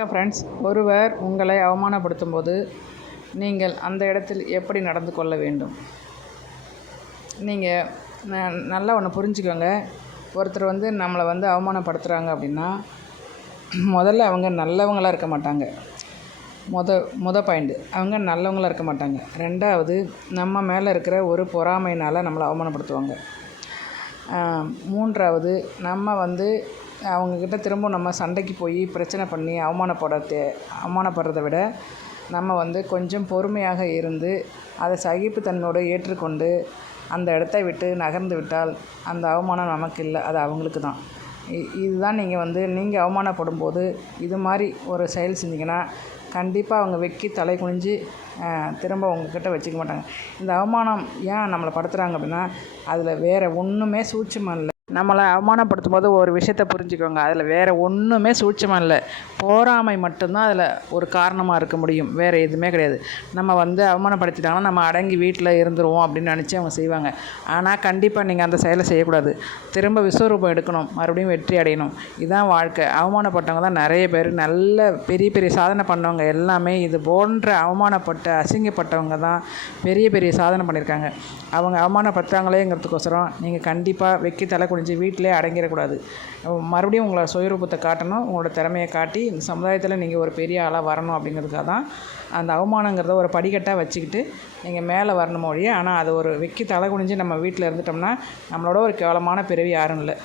Friends, ஒருவர் உங்களை அவமானப்படுத்தும் போது நீங்கள் அந்த இடத்தில் எப்படி நடந்து கொள்ள வேண்டும்? நீங்கள் நல்லா ஒன்று புரிஞ்சுக்கோங்க. ஒருத்தர் நம்மளை அவமானப்படுத்துகிறாங்க அப்படின்னா, முதல்ல அவங்க நல்லவங்களாக இருக்க மாட்டாங்க. முத பாயிண்ட்டு, அவங்க நல்லவங்களாக இருக்க மாட்டாங்க. ரெண்டாவது, நம்ம மேலே இருக்கிற ஒரு பொறாமையினால் நம்மளை அவமானப்படுத்துவாங்க. மூன்றாவது, நம்ம அவங்கக்கிட்ட திரும்ப நம்ம சண்டைக்கு போய் பிரச்சனை பண்ணி அவமானப்படுறத விட நம்ம கொஞ்சம் பொறுமையாக இருந்து அதை சகிப்புத்தன்மையோடு ஏற்றுக்கொண்டு அந்த இடத்தை விட்டு நகர்ந்து விட்டால் அந்த அவமானம் நமக்கு இல்லை, அது அவங்களுக்கு தான். இதுதான் நீங்கள் அவமானப்படும்போது இது மாதிரி ஒரு செயல் செஞ்சிங்கன்னா கண்டிப்பாக அவங்க வெக்கி தலை குனிஞ்சு திரும்ப உங்கள்கிட்ட வச்சுக்க மாட்டாங்க. இந்த அவமானம் ஏன் நம்மளை படுத்துகிறாங்க அப்படின்னா, அதில் வேறு ஒன்றுமே சூட்சுமம் இல்லை. நம்மளை அவமானப்படுத்தும் போது ஒரு விஷயத்தை புரிஞ்சுக்கோங்க, அதில் வேறு ஒன்றுமே சூட்சுமம் இல்லை. பொறாமை மட்டும்தான் அதில் ஒரு காரணமாக இருக்க முடியும், வேறு எதுவுமே கிடையாது. நம்ம அவமானப்படுத்திட்டாங்கன்னா நம்ம அடங்கி வீட்டில் இருந்துருவோம் அப்படின்னு நினச்சி அவங்க செய்வாங்க. ஆனால் கண்டிப்பாக நீங்கள் அந்த செயலை செய்யக்கூடாது. திரும்ப விஸ்வரூபம் எடுக்கணும், மறுபடியும் வெற்றி அடையணும். இதுதான் வாழ்க்கை. அவமானப்பட்டவங்க தான் நிறைய பேர் நல்ல பெரிய பெரிய சாதனை பண்ணவங்க எல்லாமே இது போன்ற அவமானப்பட்ட அசிங்கப்பட்டவங்க தான் பெரிய பெரிய சாதனை பண்ணியிருக்காங்க. அவங்க அவமானப்படுத்துகிறாங்களேங்கிறதுக்கோசரம் நீங்கள் கண்டிப்பாக வெக்கி தலை குனிஞ்சு வீட்டிலே அடங்கிடக்கூடாது. மறுபடியும் உங்களை சுயரூபத்தை காட்டணும், உங்களோட திறமையை காட்டி இந்த சமுதாயத்தில் நீங்கள் ஒரு பெரிய ஆளாக வரணும் அப்படிங்கிறதுக்காக தான் அந்த அவமானங்கிறத ஒரு படிக்கட்டாக வச்சுக்கிட்டு நீங்கள் மேலே வரணும் ஒழிய, ஆனால் அது ஒரு வெக்கி தலை குனிஞ்சு நம்ம வீட்டில் இருந்துட்டோம்னா நம்மளோட ஒரு கேவலமான பிறவி யாரும் இல்லை.